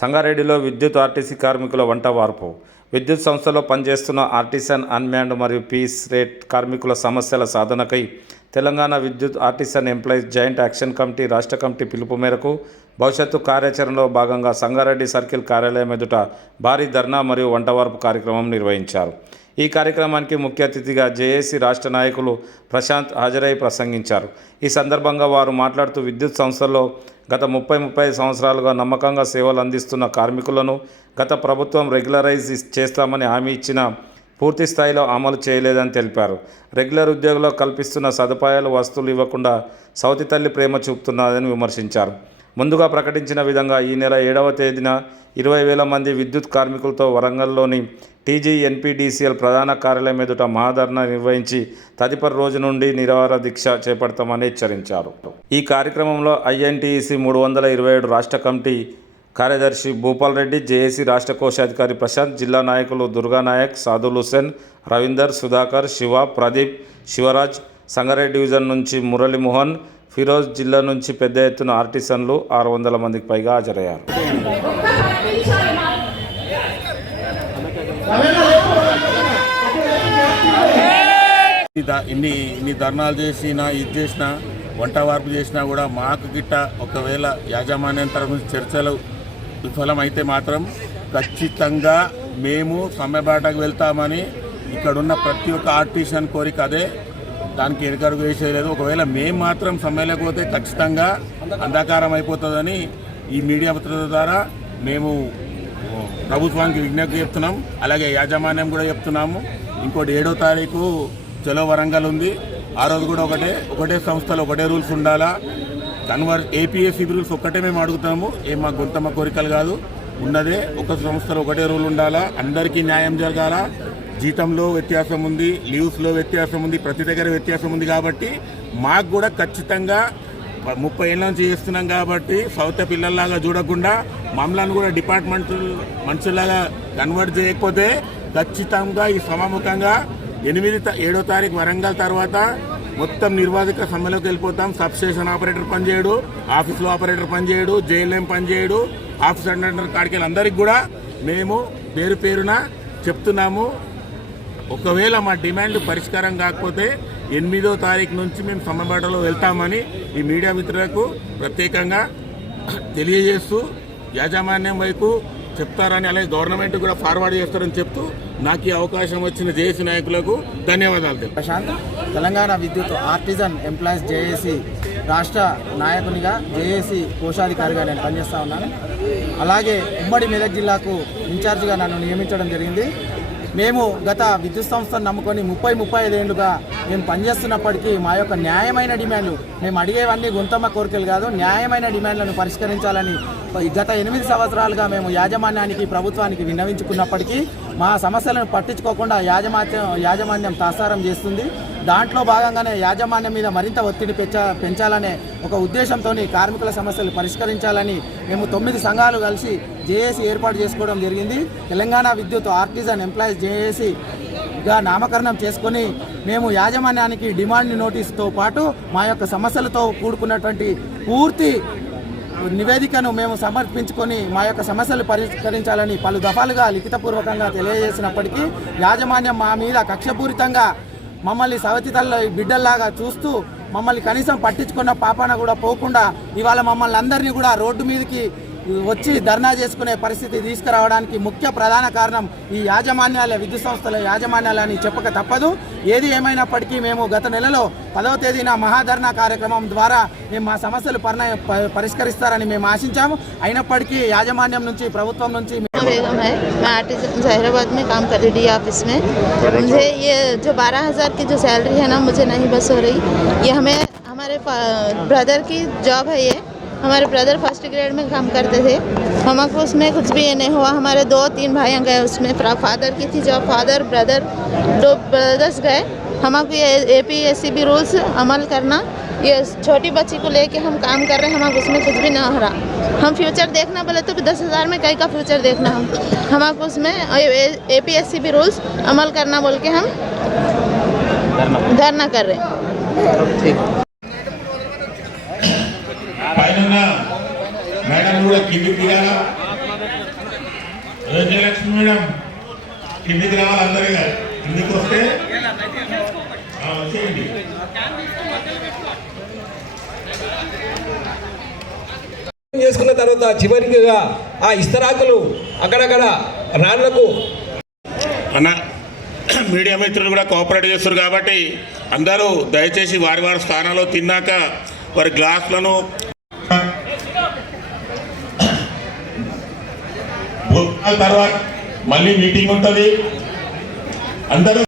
సంగారెడ్డిలో విద్యుత్ ఆర్టీసీ కార్మికుల వంట వార్పు. విద్యుత్ సంస్థలో పనిచేస్తున్న ఆర్టిసన్, అన్మ్యాన్డ్ మరియు పీస్ రేట్ కార్మికుల సమస్యల సాధనకై తెలంగాణ విద్యుత్ artisan employees joint action committee రాష్ట్ర కమిటీ పిలుపు మేరకు భవిష్యత్తు కార్యాచరణలో భాగంగా సంగారెడ్డి సర్కిల్ కార్యాలయం ఎదుట భారీ ధర్నా మరియు వంటవార్పు కార్యక్రమం నిర్వహించారు. ఈ కార్యక్రమానికి ముఖ్య అతిథిగా జేఏసీ రాష్ట్ర నాయకులు ప్రశాంత్ హాజరై ప్రసంగించారు. ఈ సందర్భంగా వారు మాట్లాడుతూ విద్యుత్ సంస్థల్లో గత 35 సంవత్సరాలుగా నమ్మకంగా సేవలు అందిస్తున్న కార్మికులను గత ప్రభుత్వం రెగ్యులరైజ్ చేస్తామని హామీ ఇచ్చిన పూర్తి స్థాయిలో అమలు చేయలేదని తెలిపారు. రెగ్యులర్ ఉద్యోగులకు కల్పిస్తున్న సదుపాయాలు, వస్తువులు ఇవ్వకుండా సౌతి తల్లి ప్రేమ చూపుతున్నదని విమర్శించారు. ముందుగా ప్రకటించిన విధంగా ఈ నెల 7వ తేదీన 20,000 మంది విద్యుత్ కార్మికులతో వరంగల్లోని TGNPDCL ప్రధాన కార్యాలయం ఎదుట మహాధర్నా నిర్వహించి తదుపరి రోజు నుండి నిరాహార దీక్ష చేపడతామని హెచ్చరించారు. ఈ కార్యక్రమంలో INTEC 327 రాష్ట్ర కమిటీ కార్యదర్శి భూపాల్ రెడ్డి, జేఏసీ రాష్ట్ర కోశాధికారి ప్రశాంత్, జిల్లా నాయకులు దుర్గానాయక్, సాదుల్ హుసేన్, రవీందర్, సుధాకర్, శివ, ప్రదీప్, శివరాజ్, సంగారెడ్డి డివిజన్ నుంచి మురళీమోహన్, ఫిరోజ్, జిల్లా నుంచి పెద్ద ఎత్తున ఆర్టిసన్లు 600 మందికి పైగా హాజరయ్యారు. ఇన్ని ధర్నాలు చేసినా, ఇది చేసినా, వంట వార్పు చేసినా కూడా మాకు గిట్ట ఒకవేళ యాజమాన్యం తరఫు నుంచి చర్చలు విఫలమైతే మాత్రం ఖచ్చితంగా మేము సమ్మెబాటకు వెళ్తామని ఇక్కడున్న ప్రతి ఒక్క ఆర్టిషన్ కోరిక అదే. దానికి ఎనకడుగు వేసేయలేదు. ఒకవేళ మేము మాత్రం సమ్మెలేకపోతే ఖచ్చితంగా అంధకారం అయిపోతుందని ఈ మీడియా మిత్రుల ద్వారా మేము ప్రభుత్వానికి విజ్ఞప్తి చెప్తున్నాం. అలాగే యాజమాన్యం కూడా చెప్తున్నాము. ఇంకోటి 7వ తారీఖు చలో వరంగల్ ఉంది. ఆ రోజు కూడా ఒకటే సంస్థలో ఒకటే రూల్స్ ఉండాలా. APSC రూల్స్ ఒక్కటే మేము అడుగుతాము. మా గొంతమ్మ కోరికలు కాదు, ఉన్నదే ఒక సంస్థలో ఒకటే రూల్ ఉండాలా. అందరికీ న్యాయం జరగాల. జీతంలో వ్యత్యాసం ఉంది, లీవ్స్లో వ్యత్యాసం ఉంది, ప్రతి దగ్గర వ్యత్యాసం ఉంది. కాబట్టి మాకు కూడా ఖచ్చితంగా 30 ఏళ్ళ నుంచి చేస్తున్నాం కాబట్టి సౌత పిల్లల్లాగా చూడకుండా మమ్మల్ని కూడా డిపార్ట్మెంట్ మనుషుల్లాగా కన్వర్ట్ చేయకపోతే ఖచ్చితంగా ఈ సమాముఖంగా 7వ తారీఖు వరంగల్ తర్వాత మొత్తం నిర్వాధిక సమ్మెలోకి వెళ్ళిపోతాం. సబ్స్టేషన్ ఆపరేటర్ పనిచేయడు, ఆఫీస్లో ఆపరేటర్ పనిచేయడు, JLM పనిచేయడు, ఆఫీస్ అటెండర్ కాడికి అందరికి కూడా మేము పేరున చెప్తున్నాము. ఒకవేళ మా డిమాండ్ పరిష్కారం కాకపోతే 8వ తారీఖు నుంచి మేము సమ్మెబాటలో వెళ్తామని ఈ మీడియా మిత్రులకు ప్రత్యేకంగా తెలియజేస్తూ యాజమాన్యం వైపు చెప్తారని, అలాగే గవర్నమెంట్ కూడా ఫార్వర్డ్ చేస్తారని చెప్తూ నాకు ఈ అవకాశం వచ్చిన జేఏసీ నాయకులకు ధన్యవాదాలు. ప్రశాంత్, తెలంగాణ విద్యుత్ ఆర్టిజన్ ఎంప్లాయీస్ జేఏసీ రాష్ట్ర నాయకునిగా, జేఏసీ కోశాధికారిగా నేను పనిచేస్తూ ఉన్నాను. అలాగే ఉమ్మడి మెదక్ జిల్లాకు ఇన్ఛార్జిగా నన్ను నియమించడం జరిగింది. మేము గత విద్యుత్ సంస్థను నమ్ముకొని 35 ఏళ్ళుగా మేము పనిచేస్తున్నప్పటికీ మా యొక్క న్యాయమైన డిమాండ్లు, మేము అడిగేవన్నీ గొంతమ్మ కోరికలు కాదు, న్యాయమైన డిమాండ్లను పరిష్కరించాలని గత 8 సంవత్సరాలుగా మేము యాజమాన్యానికి, ప్రభుత్వానికి విన్నవించుకున్నప్పటికీ మా సమస్యలను పట్టించుకోకుండా యాజమాన్యం తాసారం చేస్తుంది. దాంట్లో భాగంగానే యాజమాన్యం మీద మరింత ఒత్తిడి పెంచాలనే ఒక ఉద్దేశంతో కార్మికుల సమస్యలు పరిష్కరించాలని మేము 9 సంఘాలు కలిసి జేఏసీ ఏర్పాటు చేసుకోవడం జరిగింది. తెలంగాణ విద్యుత్ ఆర్టిజన్ ఎంప్లాయీస్ జేఏసీగా నామకరణం చేసుకొని మేము యాజమాన్యానికి డిమాండ్ నోటీస్తో పాటు మా యొక్క సమస్యలతో కూడుకున్నటువంటి పూర్తి నివేదికను మేము సమర్పించుకొని మా యొక్క సమస్యలు పరిష్కరించాలని పలు దఫాలుగా లిఖితపూర్వకంగా తెలియజేసినప్పటికీ యాజమాన్యం మా మీద కక్షపూరితంగా మమ్మల్ని సవతి తల్లి బిడ్డల్లాగా చూస్తూ మమ్మల్ని కనీసం పట్టించుకున్న పాపాన కూడా పోకుండా ఇవాళ మమ్మల్ని అందరినీ కూడా రోడ్డు మీదకి వచ్చి ధర్నా చేసుకునే పరిస్థితి తీసుకురావడానికి ముఖ్య ప్రధాన కారణం ఈ యాజమాన్యాల, విద్యుత్ సంస్థల యాజమాన్యాలని చెప్పక తప్పదు. ఏది ఏమైనప్పటికీ మేము గత నెలలో 10వ తేదీన మహాధర్నా కార్యక్రమం ద్వారా మేము మా సమస్యలు పరిష్కరిస్తారని మేము ఆశించాము. అయినప్పటికీ యాజమాన్యం నుంచి, ప్రభుత్వం నుంచి बेगम है, मैं आर्टिजन जहीराबाद में काम कर रही DA ऑफिस में. मुझे ये जो 12,000 की जो सैलरी है ना, मुझे नहीं बस हो रही. ये हमारे ब्रदर की जॉब है. ये हमारे ब्रदर 1st ग्रेड में काम करते थे. हमको उसमें कुछ भी नहीं हुआ. हमारे 2-3 भाई गए उसमें. फादर की थी जॉब, फादर ब्रदर 2 ब्रदर्स गए. हमको ये APSC भी रूल्स अमल करना, ये छोटी बच्ची को लेके हम काम कर रहे हैं. हमको उसमें कुछ भी ना हो रहा. हम फ्यूचर देखना बोले तो 10,000 में कई का फ्यूचर देखना. हमको उसमें APSC भी रूल्स अमल करना बोल के हम धरना कर रहे हैं. मैडम कीड़ा విజయలక్ష్మి మేడం కిందికి రావాలి అందరిగా కిందికి వస్తే వచ్చేయండి. చేసుకున్న తర్వాత చివరిగా ఆ ఇస్తరాకులు అక్కడక్కడ రాళ్లకు అన్న మీడియా మిత్రులు కూడా కోఆపరేట్ చేస్తారు కాబట్టి అందరూ దయచేసి వారి వారి స్థానాల్లో తిన్నాక వారి గ్లాసులను తర్వాత మళ్ళీ మీటింగ్ ఉంటుంది అందరూ